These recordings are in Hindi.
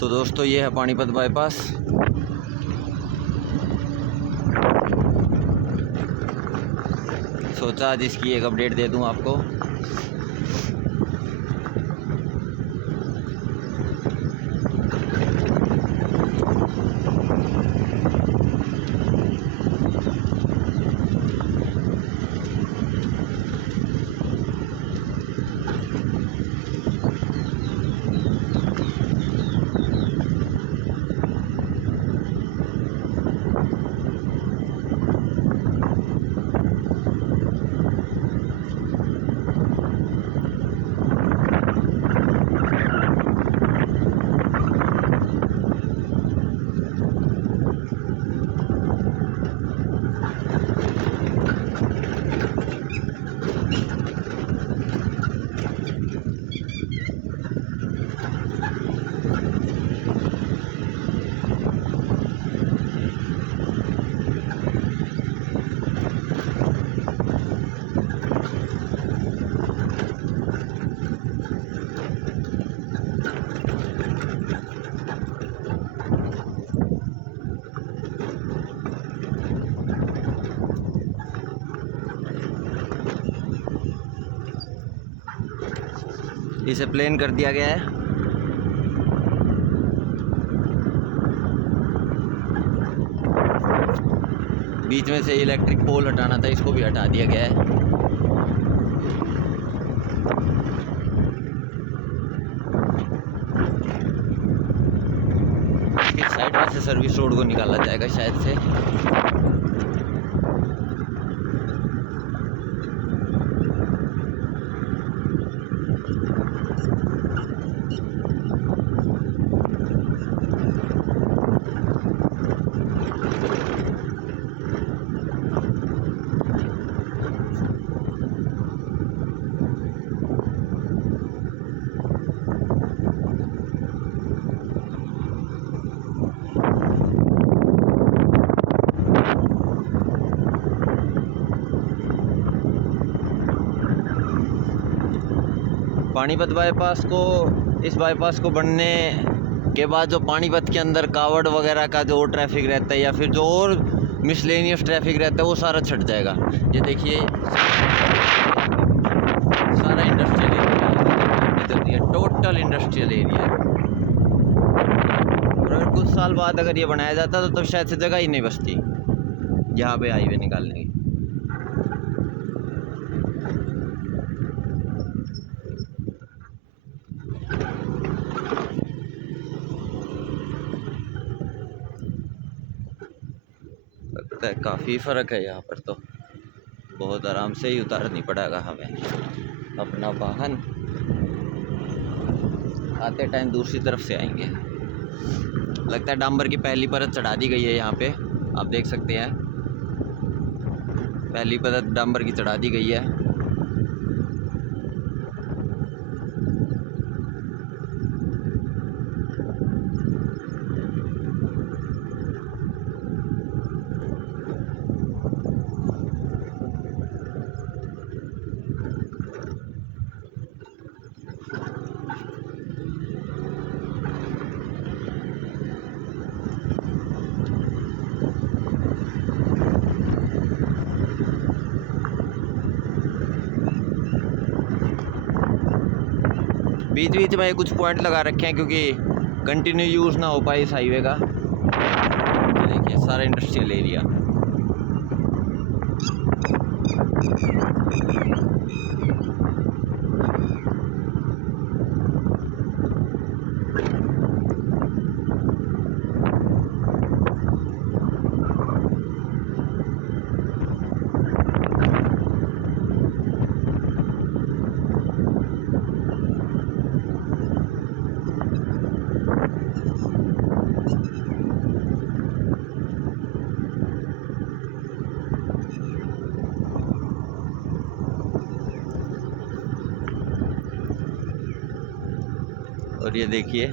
तो दोस्तों ये है पानीपत बाईपास। सोचा आज इसकी एक अपडेट दे दूं आपको। इसे प्लेन कर दिया गया है। बीच में से इलेक्ट्रिक पोल हटाना था, इसको भी हटा दिया गया है। इसकी साइड में से सर्विस रोड को निकाला जाएगा शायद से। पानीपत बाईपास को, इस बाईपास को बनने के बाद जो पानीपत के अंदर कावड़ वगैरह का जो ट्रैफिक रहता है या फिर जो और मिसलेनियस ट्रैफिक रहता है वो सारा छट जाएगा। ये देखिए सारा industrial area, total industrial area. और अगर कुछ साल बाद अगर ये बनाया जाता तो शायद से जगह ही नहीं बचती यहाँ पे हाईवे निकालने की। लगता है काफ़ी फ़र्क है यहाँ पर, तो बहुत आराम से ही उतारनी पड़ेगा हमें अपना वाहन। आते टाइम दूसरी तरफ से आएंगे। लगता है डांबर की पहली परत चढ़ा दी गई है यहाँ पे, आप देख सकते हैं पहली परत डांबर की चढ़ा दी गई है। बीच बीच में कुछ पॉइंट लगा रखे हैं क्योंकि कंटिन्यू यूज़ ना हो पाए इस हाईवे का। देखिए सारा इंडस्ट्रियल एरिया। और ये देखिए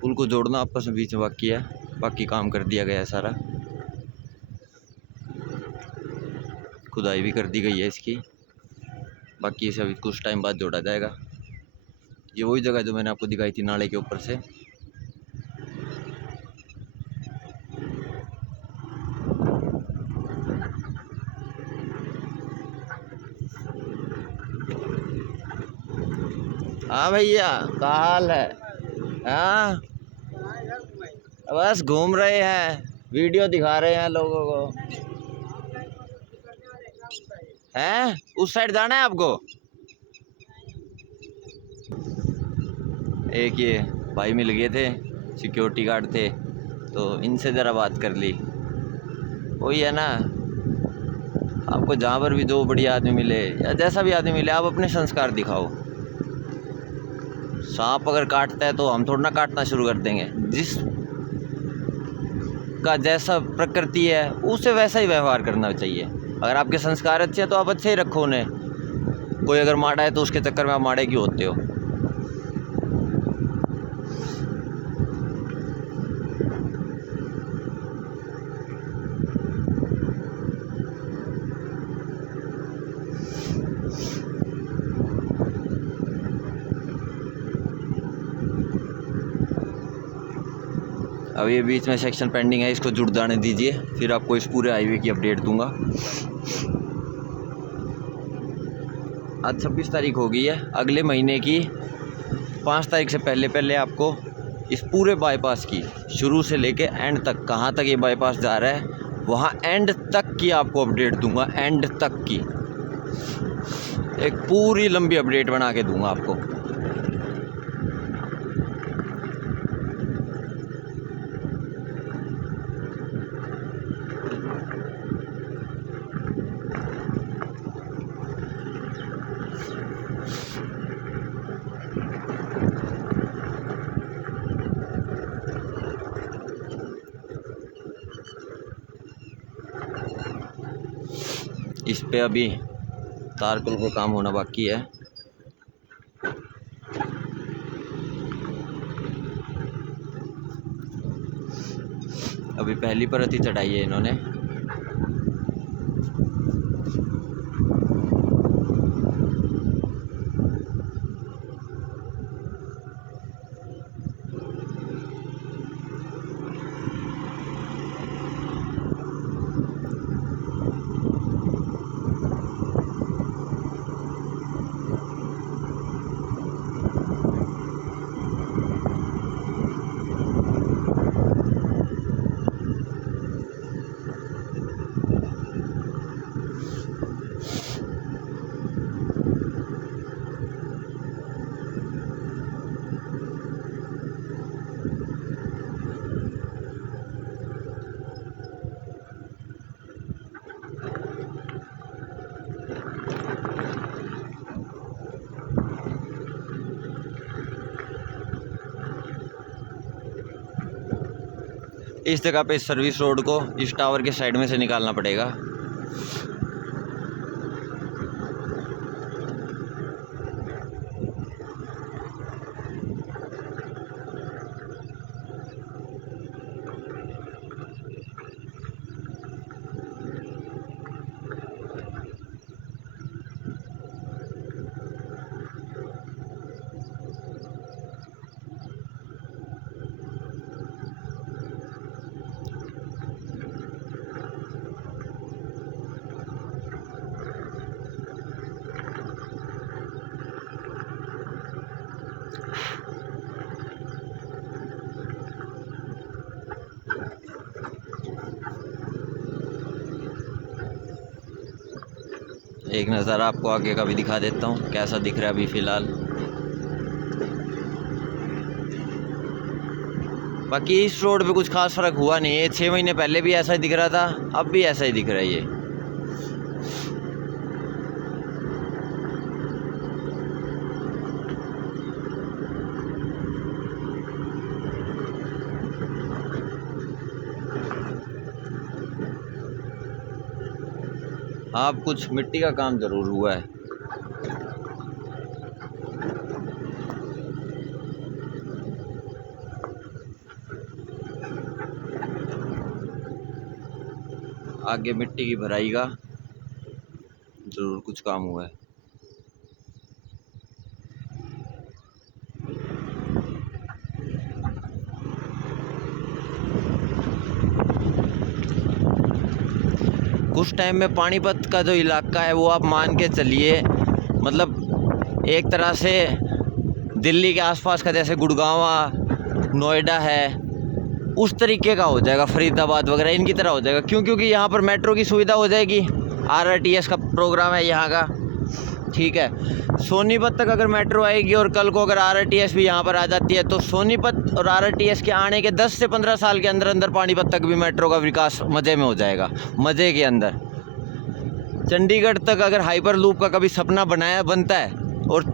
पुल को जोड़ना आपस में बीच में बाकी है, बाकी काम कर दिया गया है सारा। खुदाई भी कर दी गई है इसकी, बाकी इसे अभी कुछ टाइम बाद जोड़ा जाएगा। ये वही जगह जो मैंने आपको दिखाई थी नाले के ऊपर से। हाँ भैया, क्या हाल है? हाँ बस घूम रहे हैं, वीडियो दिखा रहे हैं लोगों को। हैं उस साइड जाना है आपको? एक ये भाई मिल गए थे, सिक्योरिटी गार्ड थे, तो इनसे ज़रा बात कर ली। वही है ना, आपको जहाँ पर भी जो बढ़िया आदमी मिले या जैसा भी आदमी मिले, आप अपने संस्कार दिखाओ। सांप अगर काटता है तो हम थोड़ा ना काटना शुरू कर देंगे। जिस का जैसा प्रकृति है उसे वैसा ही व्यवहार करना चाहिए। अगर आपके संस्कार अच्छे हैं तो आप अच्छे ही रखो उन्हें। कोई अगर माड़ा है तो उसके चक्कर में आप माड़े क्यों होते हो? अब ये बीच में सेक्शन पेंडिंग है, इसको जुड़ जाने दीजिए, फिर आपको इस पूरे हाईवे की अपडेट दूंगा। आज 26 तारीख हो गई है। अगले महीने की 5 तारीख से पहले पहले आपको इस पूरे बाईपास की शुरू से लेके एंड तक, कहाँ तक ये बाईपास जा रहा है वहाँ एंड तक की आपको अपडेट दूंगा। एंड तक की एक पूरी लंबी अपडेट बना के दूंगा आपको। इस पे अभी तारकुल को काम होना बाकी है। अभी पहली परत ही चढ़ाई है इन्होंने। इस जगह पे सर्विस रोड को इस टावर के साइड में से निकालना पड़ेगा। एक नज़र आपको आगे का भी दिखा देता हूँ कैसा दिख रहा है अभी फ़िलहाल। बाकी इस रोड पे कुछ खास फ़र्क हुआ नहीं है। 6 महीने पहले भी ऐसा ही दिख रहा था, अब भी ऐसा ही दिख रहा है ये। हाँ, अब कुछ मिट्टी का काम ज़रूर हुआ है। आगे मिट्टी की भराई का ज़रूर कुछ काम हुआ है। कुछ टाइम में पानीपत का जो इलाका है वो आप मान के चलिए, मतलब एक तरह से दिल्ली के आसपास का, जैसे गुड़गांव, नोएडा है, उस तरीके का हो जाएगा, फरीदाबाद वगैरह इनकी तरह हो जाएगा। क्यों? क्योंकि यहाँ पर मेट्रो की सुविधा हो जाएगी, RRTS का प्रोग्राम है यहाँ का, ठीक है। सोनीपत तक अगर मेट्रो आएगी और कल को अगर RRTS भी यहाँ पर आ जाती है, तो सोनीपत और RRTS के आने के 10 से 15 साल के अंदर अंदर पानीपत तक भी मेट्रो का विकास मज़े में हो जाएगा, मज़े के अंदर। चंडीगढ़ तक अगर हाइपर लूप का कभी सपना बनता है और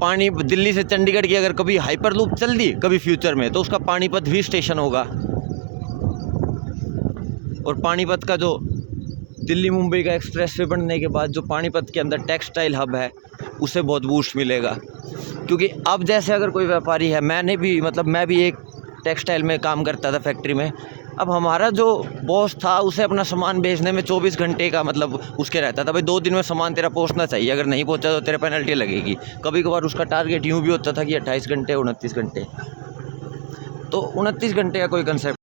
दिल्ली से चंडीगढ़ की अगर कभी हाइपर लूप चल दी कभी फ्यूचर में, तो उसका पानीपत भी स्टेशन होगा। और पानीपत का जो दिल्ली मुंबई का एक्सप्रेसवे बनने के बाद जो पानीपत के अंदर टेक्सटाइल हब है, उसे बहुत बूस्ट मिलेगा। क्योंकि अब जैसे अगर कोई व्यापारी है, मैं भी एक टेक्सटाइल में काम करता था फैक्ट्री में, अब हमारा जो बॉस था उसे अपना सामान भेजने में 24 घंटे का उसके रहता था, भाई 2 दिन में सामान तेरा पहुंचना चाहिए, अगर नहीं पहुंचा तो तेरे पेनल्टी लगेगी। कभी कभार उसका टारगेट यूँ भी होता था कि 28 घंटे 29 घंटे, तो 29 घंटे का कोई कंसेप्ट